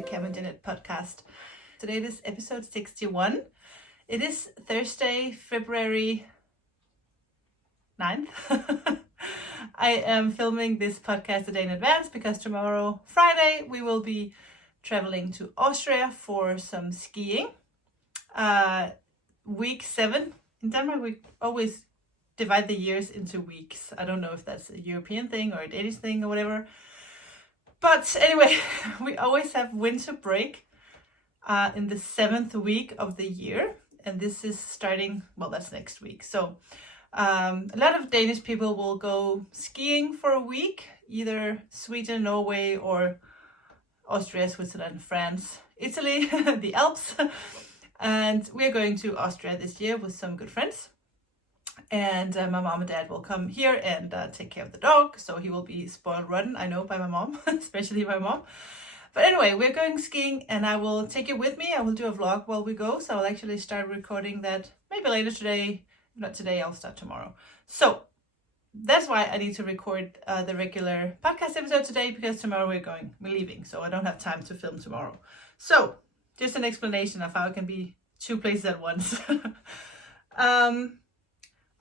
the Cameron Janet podcast. Today it is episode 61. It is Thursday, February 9th. I am filming this podcast a day in advance because tomorrow, Friday, we will be traveling to Austria for some skiing. Week 7 in Denmark, we always divide the years into weeks. I don't know if that's a European thing or a Danish thing or whatever. But anyway, we always have winter break in the 7th week of the year. And this is starting, well, that's next week. So a lot of Danish people will go skiing for a week, either Sweden, Norway, or Austria, Switzerland, France, Italy, the Alps. And we're going to Austria this year with some good friends. And my mom and dad will come here and take care of the dog. So he will be spoiled rotten, I know, by my mom, especially my mom. But anyway, we're going skiing and I will take you with me. I will do a vlog while we go. So I'll actually start recording that maybe later today. If not today, I'll start tomorrow. So that's why I need to record the regular podcast episode today, because tomorrow we're leaving. So I don't have time to film tomorrow. So just an explanation of how it can be two places at once.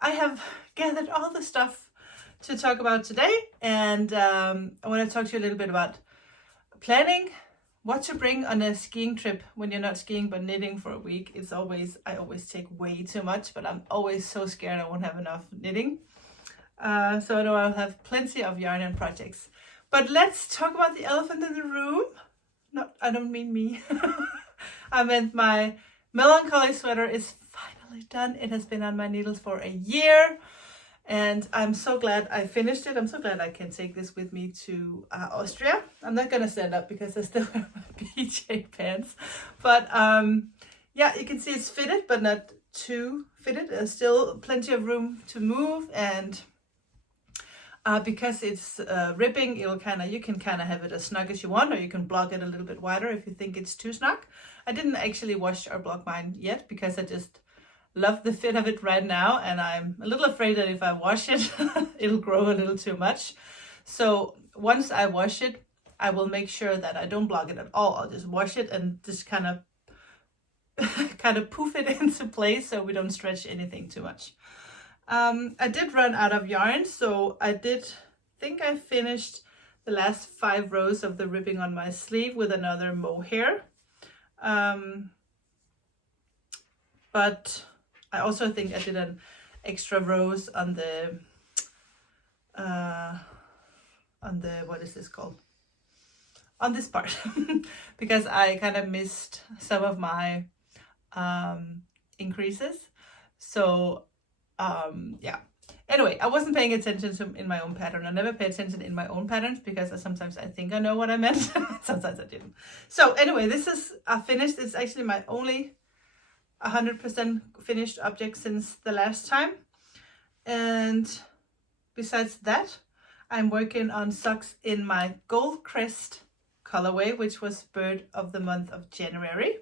I have gathered all the stuff to talk about today, and I want to talk to you a little bit about planning, what to bring on a skiing trip when you're not skiing but knitting for a week. I always take way too much, but I'm always so scared I won't have enough knitting. So I know I'll have plenty of yarn and projects. But let's talk about the elephant in the room. I don't mean me. I meant my melancholy sweater is finally done. It has been on my needles for a year and I'm so glad I finished it. I'm so glad I can take this with me to Austria. I'm not gonna stand up because I still have my PJ pants, but yeah, you can see it's fitted but not too fitted. There's still plenty of room to move, and because it's ribbing, you can kind of have it as snug as you want, or you can block it a little bit wider if you think it's too snug. I didn't actually wash or block mine yet because I just love the fit of it right now, and I'm a little afraid that if I wash it, it'll grow a little too much. So once I wash it, I will make sure that I don't block it at all. I'll just wash it and just kind of poof it into place so we don't stretch anything too much. I did run out of yarn, so I think I finished the last 5 rows of the ribbing on my sleeve with another mohair. But I also think I did an extra rows on the what is this called? On this part, because I kind of missed some of my increases. So yeah. Anyway, I wasn't paying attention in my own pattern. I never pay attention in my own patterns because sometimes I think I know what I meant. Sometimes I didn't. So anyway, this is finished. It's actually my only 100% finished object since the last time. And besides that, I'm working on socks in my Gold Crest colorway, which was bird of the month of January.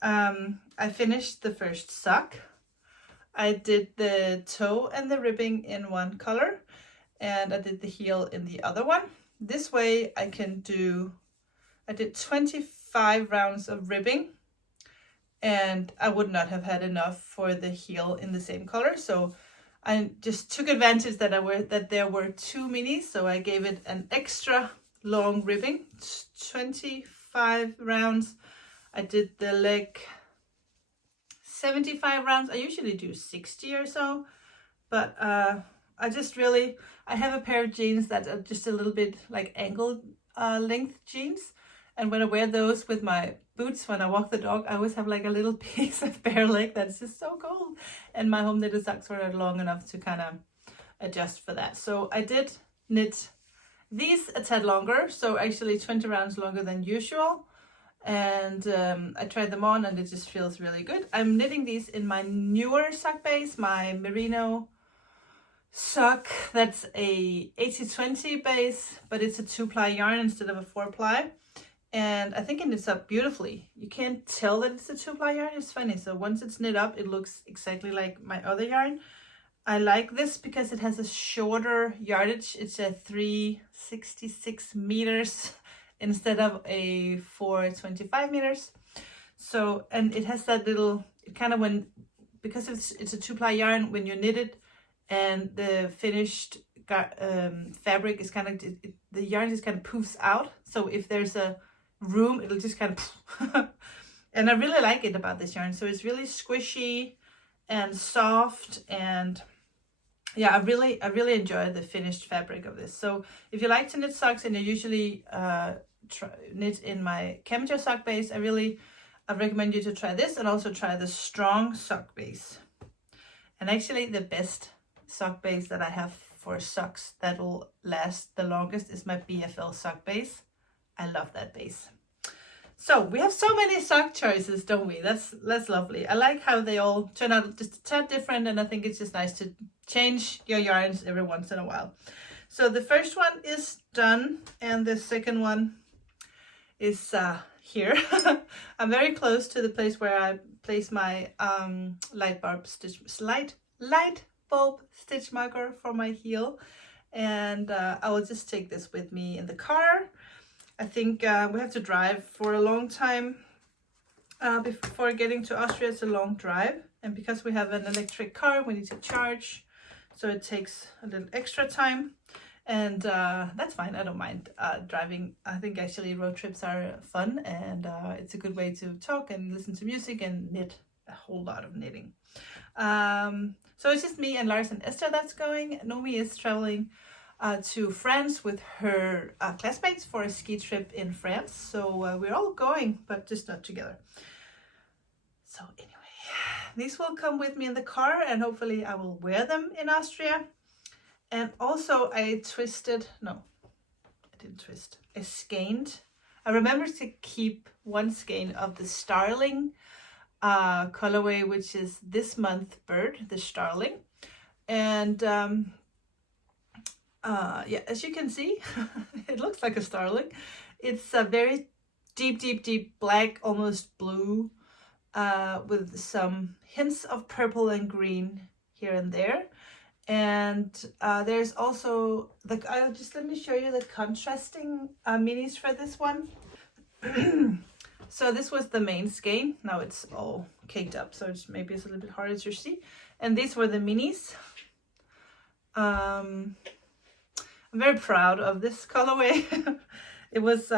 I finished the first sock. I did the toe and the ribbing in one color, and I did the heel in the other one. This way I did 25 rounds of ribbing, and I would not have had enough for the heel in the same color. So I just took advantage that there were 2 minis, so I gave it an extra long ribbing, 25 rounds. I did the leg 75 rounds. I usually do 60 or so, but I have a pair of jeans that are just a little bit like ankle length jeans, and when I wear those with my boots when I walk the dog, I always have like a little piece of bare leg that's just so cold, and my home knitted socks were not long enough to kind of adjust for that. So I did knit these a tad longer, so actually 20 rounds longer than usual. And I tried them on and it just feels really good. I'm knitting these in my newer sock base, my merino sock. That's a 80-20 base, but it's a 2-ply yarn instead of a 4-ply. And I think it knits up beautifully. You can't tell that it's a 2-ply yarn. It's funny. So once it's knit up, it looks exactly like my other yarn. I like this because it has a shorter yardage. It's a 366 meters instead of a 425 meters. So, and it has that little, it kind of because it's a 2-ply yarn, when you knit it and the finished fabric is kind of, the yarn just kind of poofs out. So if there's a room, it'll just kind of and I really like it about this yarn. So it's really squishy and soft, and yeah, I really enjoy the finished fabric of this. So if you like to knit socks and you usually knit in my camijo sock base, I recommend you to try this, and also try the strong sock base. And actually the best sock base that I have for socks that will last the longest is my BFL sock base. I love that base. So we have so many sock choices, don't we? That's lovely. I like how they all turn out just a tad different, and I think it's just nice to change your yarns every once in a while. So the first one is done, and the second one is here. I'm very close to the place where I place my light bulb stitch marker for my heel, and I will just take this with me in the car. I think we have to drive for a long time before getting to Austria. It's a long drive, and because we have an electric car, we need to charge, so it takes a little extra time, and that's fine. I don't mind driving. I think actually road trips are fun, and it's a good way to talk and listen to music and knit a whole lot of knitting. So it's just me and Lars and Esther that's going. Nomi is traveling to France with her classmates for a ski trip in France. So we're all going, but just not together. So anyway, these will come with me in the car, and hopefully I will wear them in Austria. And also I skeined. I remember to keep one skein of the Starling colorway, which is this month bird, the Starling. And yeah, as you can see, it looks like a starling. It's a very deep black, almost blue, with some hints of purple and green here and there. And there's also let me show you the contrasting minis for this one. So this was the main skein. Now it's all caked up, so maybe it's a little bit harder to see. And these were the minis. I'm very proud of this colorway. It was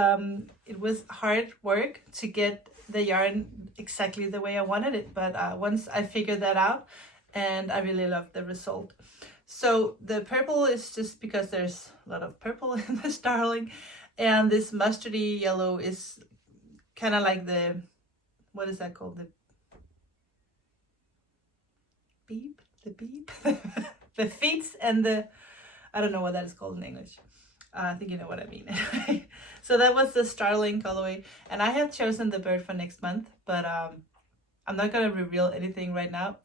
hard work to get the yarn exactly the way I wanted it, but once I figured that out, and I really loved the result. So the purple is just because there's a lot of purple in the Starling, and this mustardy yellow is kind of like the, what is that called? The beep? The feet and the, I don't know what that is called in English. I think you know what I mean. So that was the Starling colorway, and I have chosen the bird for next month, but I'm not going to reveal anything right now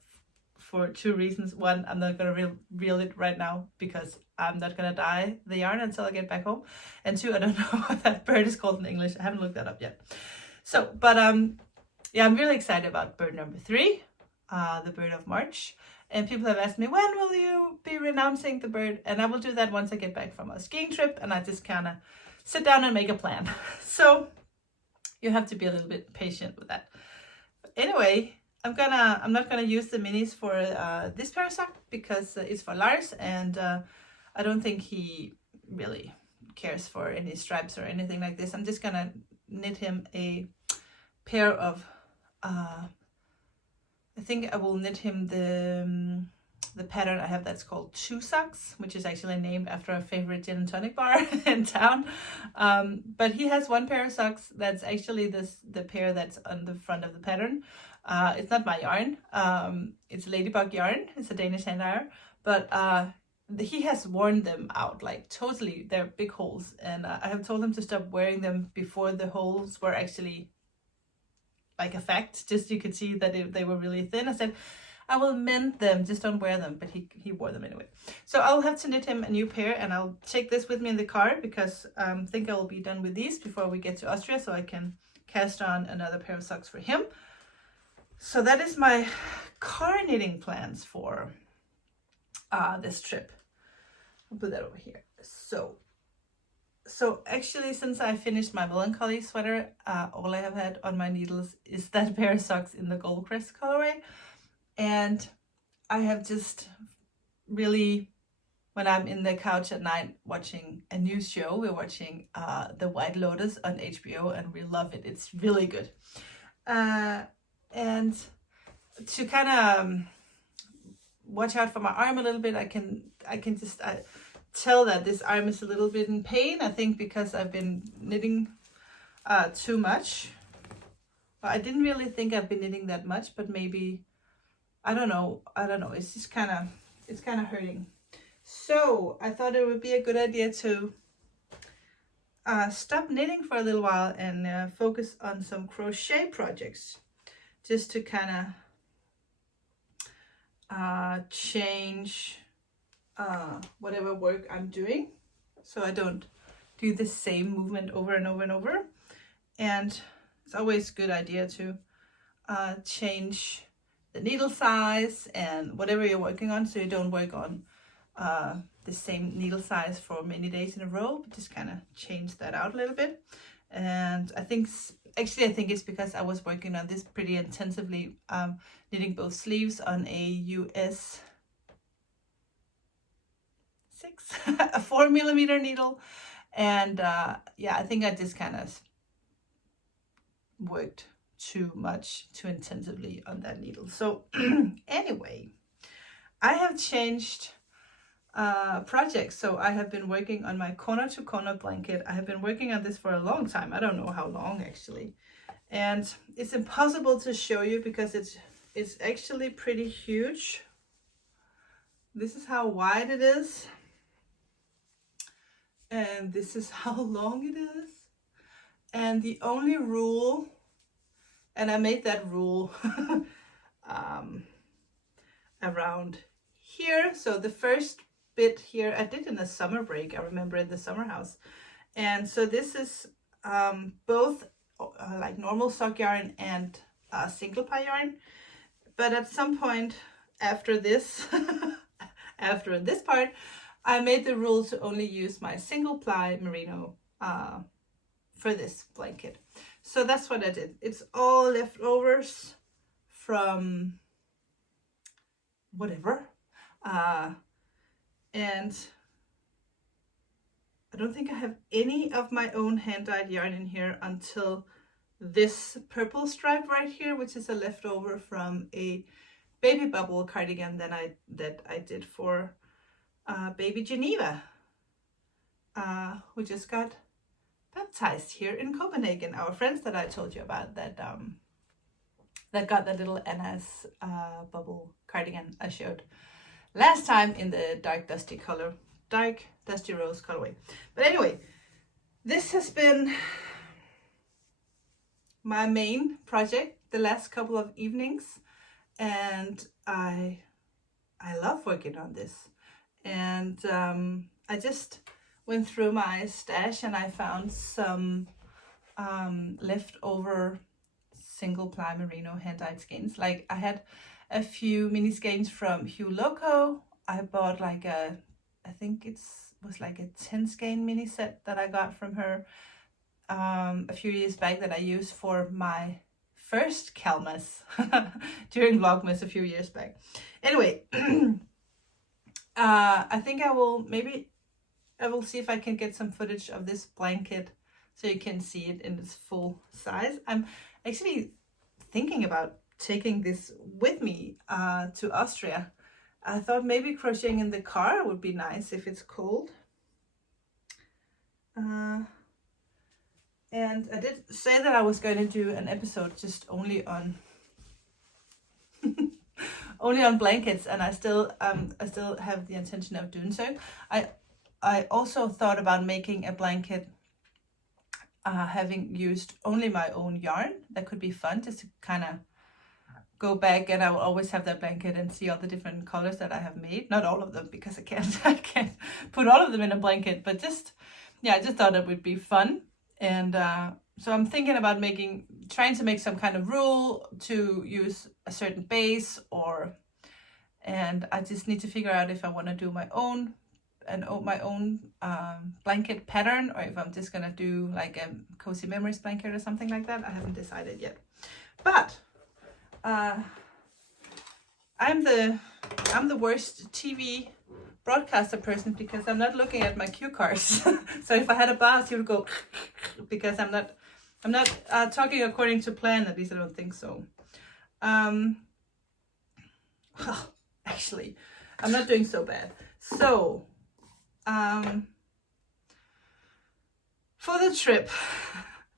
for two reasons. One, I'm not going to reveal it right now because I'm not going to dye the yarn until I get back home. And two, I don't know what that bird is called in English. I haven't looked that up yet. So, but yeah, I'm really excited about bird number 3, the bird of March. And people have asked me, when will you be renouncing the bird? And I will do that once I get back from a skiing trip, and I just kind of sit down and make a plan. So you have to be a little bit patient with that. But anyway, I'm not gonna use the minis for this pair of socks because it's for Lars, and I don't think he really cares for any stripes or anything like this. I'm just gonna knit him a pair of I think I will knit him the pattern I have that's called 2 socks, which is actually named after a favorite gin and tonic bar in town. But he has one pair of socks that's actually the pair that's on the front of the pattern. It's not my yarn. It's Ladybug yarn. It's a Danish hand dyer, but he has worn them out like totally. They're big holes, and I have told him to stop wearing them before the holes were actually like a fact. Just you could see that they were really thin. I said, I will mend them, just don't wear them, but he wore them anyway. So I'll have to knit him a new pair, and I'll take this with me in the car because I think I will be done with these before we get to Austria, so I can cast on another pair of socks for him. So that is my car knitting plans for this trip. I'll put that over here. So So actually, since I finished my melancholy sweater, all I have had on my needles is that pair of socks in the Goldcrest colorway. And I have just really, when I'm in the couch at night watching a new show, we're watching The White Lotus on HBO, and we love it. It's really good. And to kind of watch out for my arm a little bit, I can just tell that this arm is a little bit in pain. I think because I've been knitting too much. Well, I didn't really think I've been knitting that much, but maybe, I don't know. It's just kind of hurting. So I thought it would be a good idea to stop knitting for a little while and focus on some crochet projects, just to kind of change whatever work I'm doing, so I don't do the same movement over and over and over. And it's always a good idea to change the needle size and whatever you're working on, so you don't work on the same needle size for many days in a row, but just kind of change that out a little bit. And I think it's because I was working on this pretty intensively, knitting both sleeves on a US 6, a 4mm needle. And yeah, I think I just kind of worked too intensively on that needle. So anyway, I have changed projects. So I have been working on my corner to corner blanket. I have been working on this for a long time. I don't know how long actually. And it's impossible to show you because it's actually pretty huge. This is how wide it is. And this is how long it is. And the only rule, and I made that rule around here. So the first bit here I did in the summer break, I remember, in the summer house. And so this is both like normal sock yarn and single ply yarn. But at some point after this, after this part, I made the rule to only use my single ply merino for this blanket. So that's what I did. It's all leftovers from whatever. And I don't think I have any of my own hand-dyed yarn in here until this purple stripe right here, which is a leftover from a baby bubble cardigan that I did for baby Geneva, who just got baptized here in Copenhagen. Our friends that I told you about that got the little Anna's bubble cardigan I showed last time in the dark dusty rose colorway. But anyway, this has been my main project the last couple of evenings, and I love working on this. And I just went through my stash and I found some leftover single ply merino hand-dyed skeins. Like I had a few mini skeins from Hugh Loco. I bought like I think it was like a 10 skein mini set that I got from her a few years back, that I used for my first Kelmas during Vlogmas a few years back. Anyway, I think I will see if I can get some footage of this blanket so you can see it in its full size. I'm actually thinking about taking this with me to Austria. I thought maybe crocheting in the car would be nice if it's cold. And I did say that I was going to do an episode just only on only on blankets, and I still have the intention of doing so. I also thought about making a blanket having used only my own yarn. That could be fun, just to kind of go back, and I will always have that blanket and see all the different colors that I have made. Not all of them, because I can't put all of them in a blanket, but just, yeah, I just thought it would be fun. And so I'm thinking about trying to make some kind of rule to use a certain base, and I just need to figure out if I want to do my own my own blanket pattern, or if I'm just gonna do like a cozy memories blanket or something like that. I haven't decided yet, but I'm the worst TV broadcaster person because I'm not looking at my cue cards. So if I had a buzz, it would go because I'm not talking according to plan. At least I don't think so. Well, actually, I'm not doing so bad. So for the trip,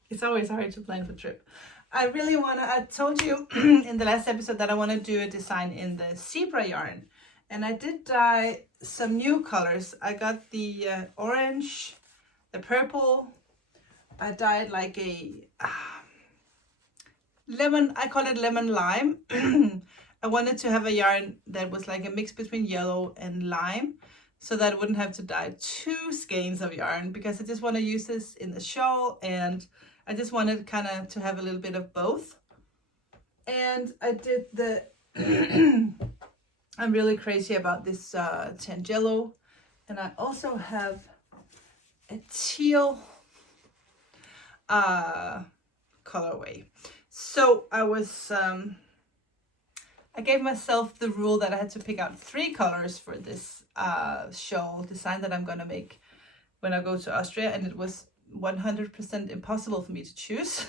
it's always hard to plan for trip. I really I told you in the last episode that I want to do a design in the zebra yarn. And I did dye some new colors. I got the orange, the purple. I dyed like a lemon, I call it lemon lime. I wanted to have a yarn that was like a mix between yellow and lime, so that I wouldn't have to dye 2 skeins of yarn, because I just want to use this in the shawl, and I just wanted kind of to have a little bit of both. And I did the I'm really crazy about this Tangelo, and I also have a teal colorway. So I gave myself the rule that I had to pick out 3 colors for this shawl design that I'm gonna make when I go to Austria, and it was 100% impossible for me to choose.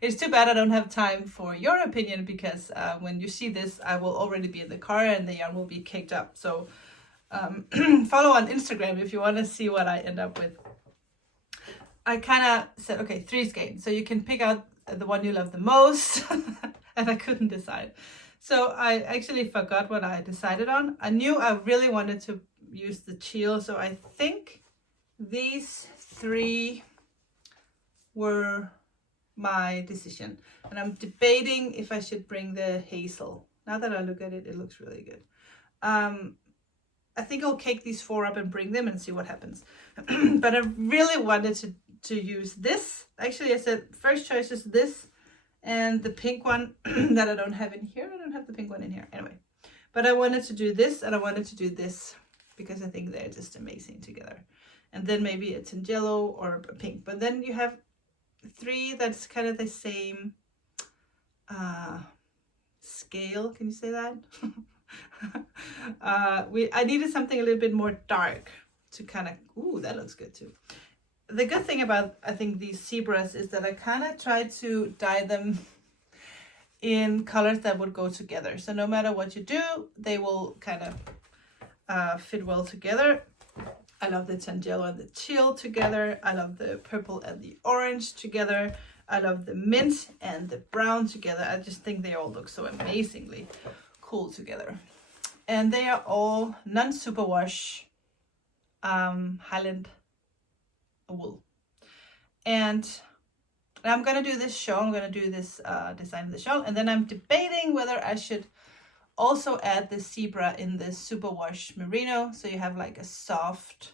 It's too bad I don't have time for your opinion, because when you see this, I will already be in the car and the yarn will be caked up. So follow on Instagram if you want to see what I end up with. I kind of said, okay, 3 skeins. So you can pick out the one you love the most. And I couldn't decide. So I actually forgot what I decided on. I knew I really wanted to use the teal. So I think these 3 were my decision, and I'm debating if I should bring the hazel. Now that I look at it, it looks really good. I think I'll cake these 4 up and bring them and see what happens. But I really wanted to use this. Actually, I said first choice is this and the pink one that I don't have in here. I don't have the pink one in here anyway. But I wanted to do this, and I wanted to do this because I think they're just amazing together. And then maybe a Tangelo or a pink. But then you have 3 that's kind of the same scale. Can you say that? I needed something a little bit more dark to kind of, ooh, that looks good too. The good thing about, I think, these zebras is that I kind of tried to dye them in colors that would go together. So no matter what you do, they will kind of fit well together. I love the Tangelo and the teal together. I love the purple and the orange together. I love the mint and the brown together. I just think they all look so amazingly cool together. And they are all non-superwash Highland wool. And I'm going to do this shawl. I'm going to do this design of the shawl. And then I'm debating whether I should also add the zebra in the superwash merino, so you have like a soft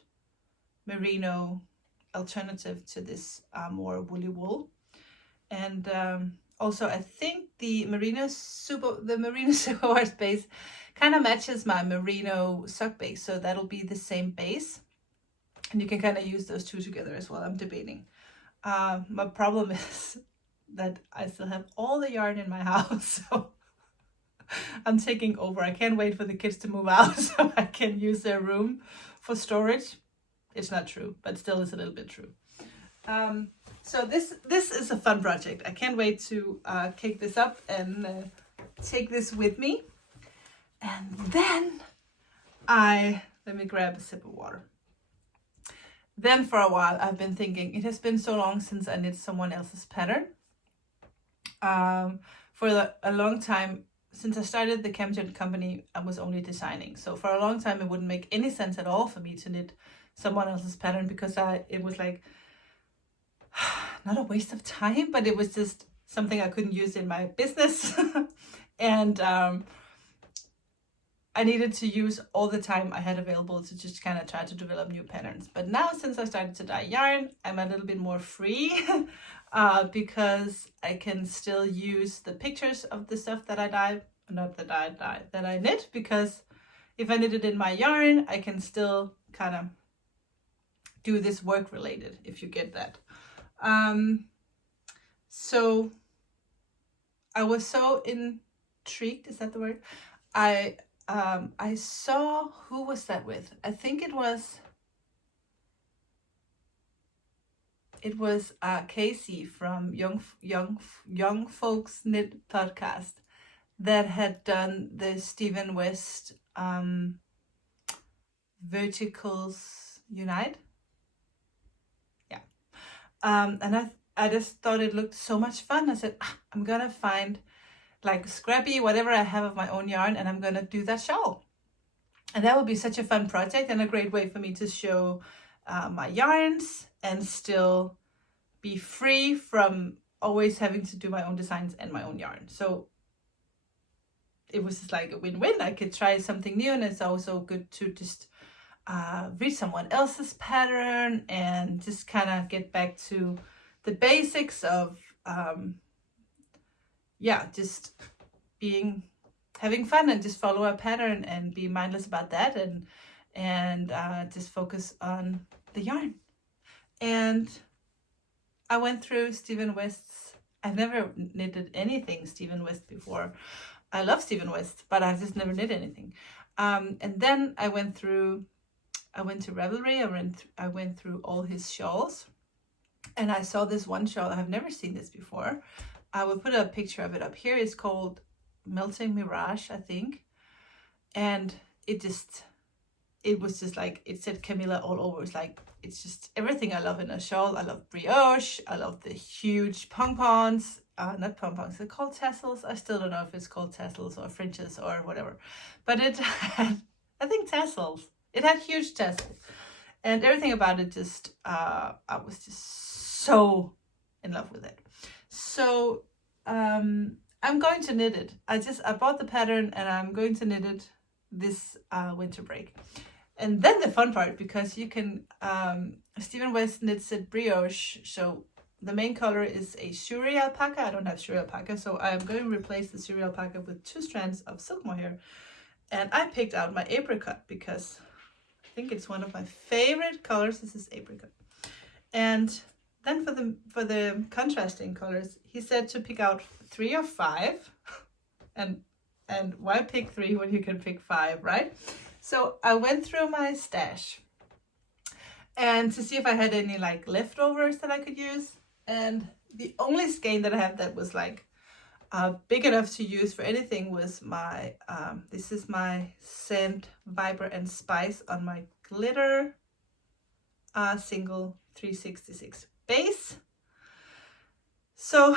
merino alternative to this more woolly wool. And also I think the merino superwash base kind of matches my merino sock base, so that'll be the same base, and you can kind of use those 2 together as well. I'm debating. My problem is that I still have all the yarn in my house, so I'm taking over. I can't wait for the kids to move out so I can use their room for storage. It's not true, but still it's a little bit true. So this is a fun project. I can't wait to cake this up and take this with me. And then let me grab a sip of water. Then for a while I've been thinking, it has been so long since I knit someone else's pattern. For a long time, since I started the Camden company, I was only designing. So for a long time, it wouldn't make any sense at all for me to knit someone else's pattern, because it was like, not a waste of time, but it was just something I couldn't use in my business. And I needed to use all the time I had available to just kind of try to develop new patterns. But now, since I started to dye yarn, I'm a little bit more free because I can still use the pictures of the stuff that I dye, not that I dye, that I knit, because if I knit it in my yarn, I can still kind of do this work related, if you get that. So I was so intrigued, is that the word? I saw, who was that with? I think it was Casey from Young Folks Knit podcast that had done the Stephen West Verticals Unite. Yeah. And I just thought it looked so much fun. I said, I'm gonna find like scrappy whatever I have of my own yarn, and I'm gonna do that shawl. And that would be such a fun project and a great way for me to show my yarns and still be free from always having to do my own designs and my own yarn. So it was just like a win-win. I could try something new, and it's also good to just read someone else's pattern and just kind of get back to the basics of just having fun and just follow a pattern and be mindless about that, and just focus on the yarn. And I went through Stephen West's, I've never knitted anything Stephen West before. I love Stephen West, but I've just never knit anything. And then I went to Revelry. I went through all his shawls, and I saw this one shawl. I've never seen this before. I will put a picture of it up here. It's called Melting Mirage, I think. And it was just like, it said Camilla all over. It's like, it's just everything I love in a shawl. I love brioche. I love the huge pompons. Not pompons, they're called tassels. I still don't know if it's called tassels or fringes or whatever. But it had, I think, tassels. It had huge tassels. And everything about it just, I was just so in love with it. So I'm going to knit it. I bought the pattern, and I'm going to knit it this winter break. And then the fun part, because you can, Stephen West knits it brioche. So the main color is a Shuri alpaca. I don't have Shuri alpaca, so I'm going to replace the Shuri alpaca with 2 strands of silk mohair. And I picked out my apricot because I think it's one of my favorite colors. This is apricot. And then for the contrasting colors, he said to pick out 3 or 5. And why pick 3 when you can pick 5, right? So I went through my stash and to see if I had any like leftovers that I could use. And the only skein that I have that was like big enough to use for anything was my, this is my Scent, Viber and Spice on my glitter single 366 base. So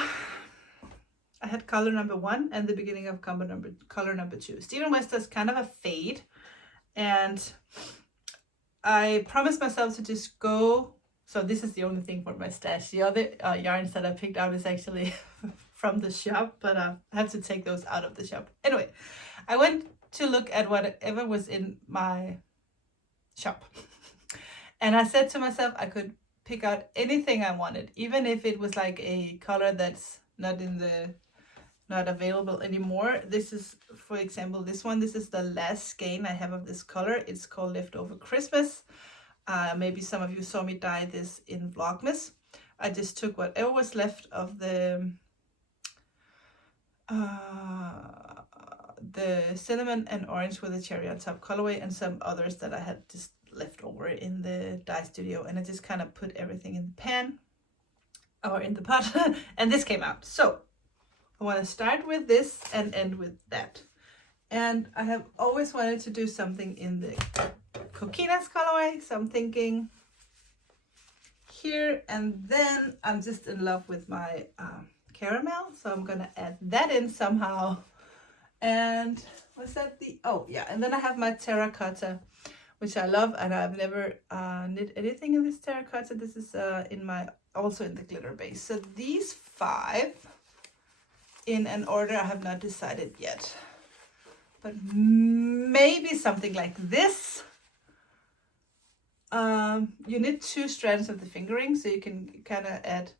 I had color number 1 and the beginning of color number 2. Stephen West does kind of a fade, and I promised myself to just go. So this is the only thing for my stash. The other yarns that I picked out is actually from the shop, but I have to take those out of the shop. Anyway, I went to look at whatever was in my shop. And I said to myself, I could pick out anything I wanted, even if it was like a color that's not available anymore. This is, for example, this one. This is the last skein I have of this color. It's called Leftover Christmas. Maybe some of you saw me dye this in Vlogmas. I just took whatever was left of the cinnamon and orange with the cherry on top colorway, and some others that I had just left over in the dye studio, and I just kind of put everything in the pan or in the pot and this came out. So I want to start with this and end with that. And I have always wanted to do something in the Coquinas colorway, so I'm thinking here, and then I'm just in love with my caramel, so I'm gonna add that in somehow. And was that and then I have my terracotta, which I love, and I've never knit anything in this terracotta. This is also in the glitter base. So these 5 in an order I have not decided yet, but maybe something like this. You knit 2 strands of the fingering, so you can kind of add,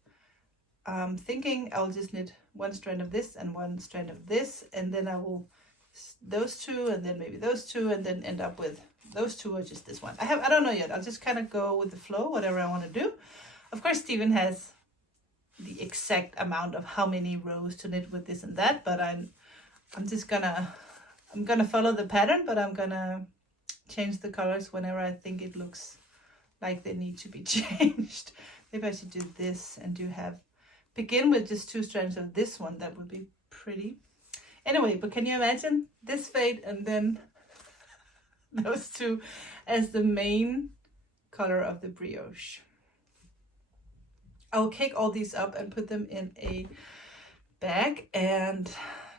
thinking I'll just knit 1 strand of this and 1 strand of this, and then I will those 2 and then maybe those 2, and then end up with those two are just this one. I don't know yet. I'll just kind of go with the flow, whatever I want to do. Of course, Steven has the exact amount of how many rows to knit with this and that, but I'm just gonna follow the pattern, but I'm gonna change the colors whenever I think it looks like they need to be changed. Maybe I should do this and begin with just 2 strands of this one. That would be pretty. Anyway, but can you imagine this fade and then those two as the main color of the brioche? I'll cake all these up and put them in a bag and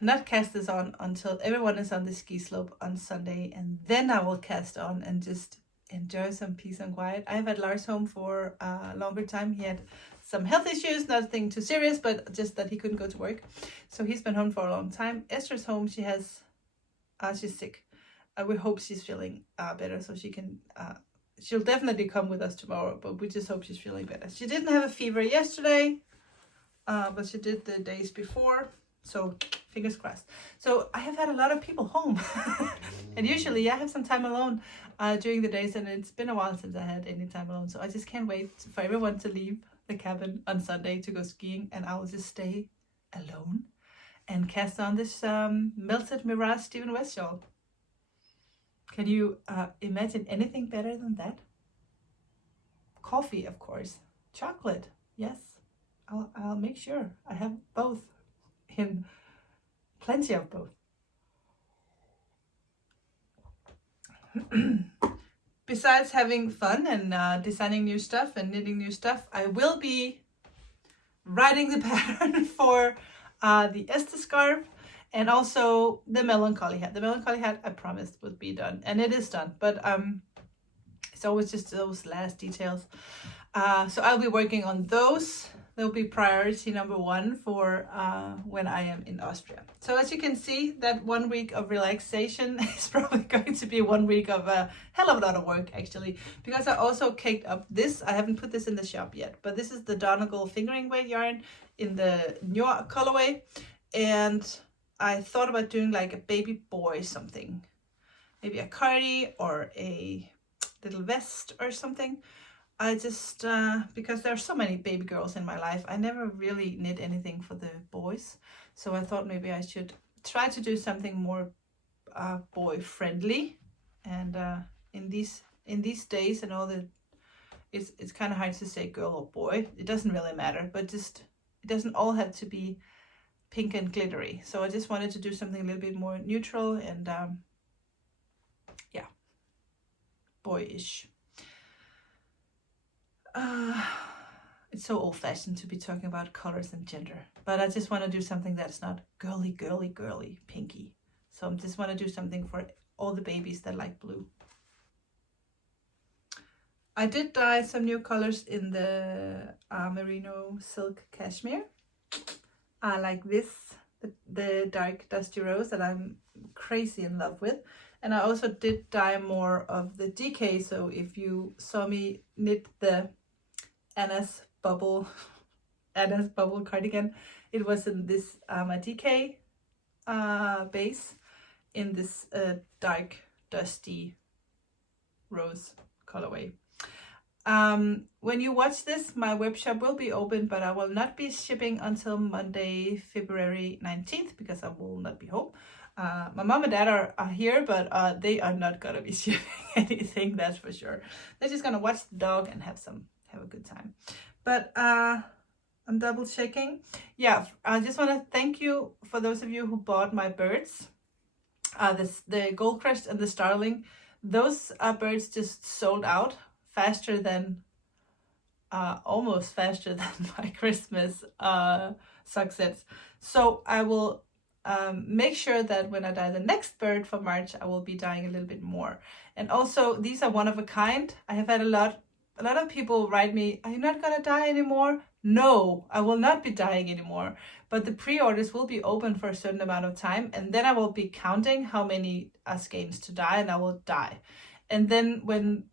not cast this on until everyone is on the ski slope on Sunday, and then I will cast on and just enjoy some peace and quiet. I've had Lars home for a longer time. He had some health issues, nothing too serious, but just that he couldn't go to work. So he's been home for a long time. Esther's home. She's sick. We hope she's feeling better so she can, she'll definitely come with us tomorrow, but we just hope she's feeling better. She didn't have a fever yesterday, but she did the days before. So fingers crossed. So I have had a lot of people home and usually I have some time alone during the days, and it's been a while since I had any time alone. So I just can't wait for everyone to leave the cabin on Sunday to go skiing, and I will just stay alone and cast on this melted Mirage Steven West shawl. Can you imagine anything better than that? Coffee, of course. Chocolate, yes. I'll make sure I have both. In plenty of both. Besides having fun and designing new stuff and knitting new stuff, I will be writing the pattern for the Esther scarf and also the melancholy hat. The melancholy hat I promised would be done, and it is done, but it's always just those last details. So I'll be working on those. They'll be priority number 1 for when I am in Austria. So as you can see, that 1 week of relaxation is probably going to be 1 week of a hell of a lot of work, actually, because I also caked up this. I haven't put this in the shop yet, but this is the Donegal fingering weight yarn in the Noir colorway, and I thought about doing like a baby boy something, maybe a cardi or a little vest or something. I just, because there are so many baby girls in my life, I never really knit anything for the boys. So I thought maybe I should try to do something more boy friendly. And in these days and all the, it's kind of hard to say girl or boy. It doesn't really matter, but just, it doesn't all have to be pink and glittery. So I just wanted to do something a little bit more neutral and yeah, boyish. It's so old-fashioned to be talking about colors and gender, but I just want to do something that's not girly, girly, girly, pinky. So I just want to do something for all the babies that like blue. I did dye some new colors in the merino silk cashmere. I like this, the dark dusty rose that I'm crazy in love with. And I also did dye more of the DK, so if you saw me knit the Anna's bubble cardigan, it was in this a DK base in this dark dusty rose colorway. When you watch this, my web shop will be open, but I will not be shipping until Monday, February 19th, because I will not be home. My mom and dad are here, but they are not gonna be shipping anything, that's for sure. They're just gonna watch the dog and have a good time. But I'm double checking. Yeah, I just want to thank you for those of you who bought my birds. The gold crest and the starling. Those birds just sold out faster than, almost faster than my Christmas success. So I will make sure that when I dye the next bird for March, I will be dyeing a little bit more. And also, these are one of a kind. I have had a lot of people write me, are you not gonna dye anymore? No, I will not be dyeing anymore. But the pre-orders will be open for a certain amount of time, and then I will be counting how many skeins to dye, and I will dye. And then when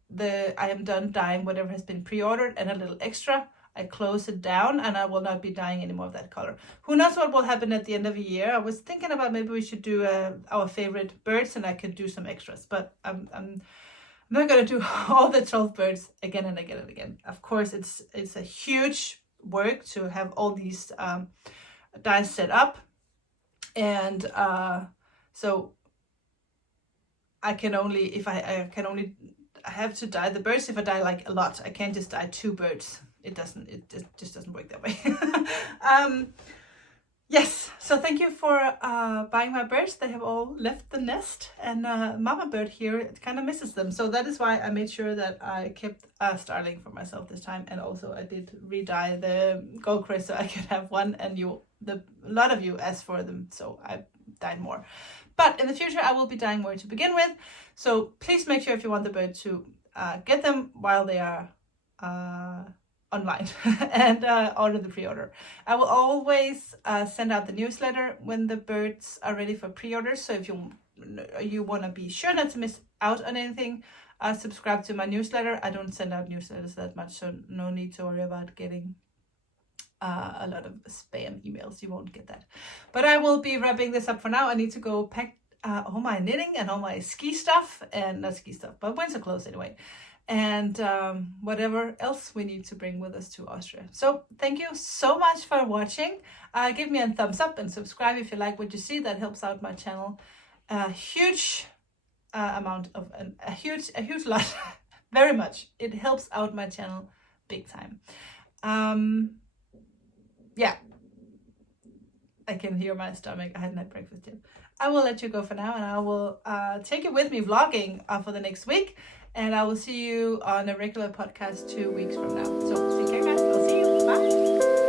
I am done dyeing whatever has been pre-ordered and a little extra, I close it down and I will not be dyeing any more of that color. Who knows what will happen at the end of the year? I was thinking about maybe we should do our favorite birds and I could do some extras, but I'm I'm not going to do all the 12 birds again and again and again. Of course, it's a huge work to have all these dyes set up. And so I can only, I have to dye the birds if I dye like a lot. I can't just dye 2 birds. It just doesn't work that way. Yes, so thank you for buying my birds. They have all left the nest, and mama bird here kind of misses them. So that is why I made sure that I kept a starling for myself this time, and also I did re-dye the gold cray so I could have one, and a lot of you asked for them, so I dyed more. But in the future I will be dyeing more to begin with, so please make sure if you want the bird to get them while they are online and order the pre-order. I will always send out the newsletter when the birds are ready for pre-orders. So if you want to be sure not to miss out on anything, subscribe to my newsletter. I don't send out newsletters that much, so no need to worry about getting a lot of spam emails. You won't get that. But I will be wrapping this up for now. I need to go pack all my knitting and all my ski stuff, and not ski stuff, but winter clothes anyway. And whatever else we need to bring with us to Austria. So thank you so much for watching. Give me a thumbs up and subscribe if you like what you see. That helps out my channel a huge amount of a huge lot very much. It helps out my channel big time. Yeah, I can hear my stomach. I hadn't had breakfast yet. I will let you go for now, and I will take you with me vlogging for the next week. And I will see you on a regular podcast 2 weeks from now. So take care, guys. I'll see you. Bye.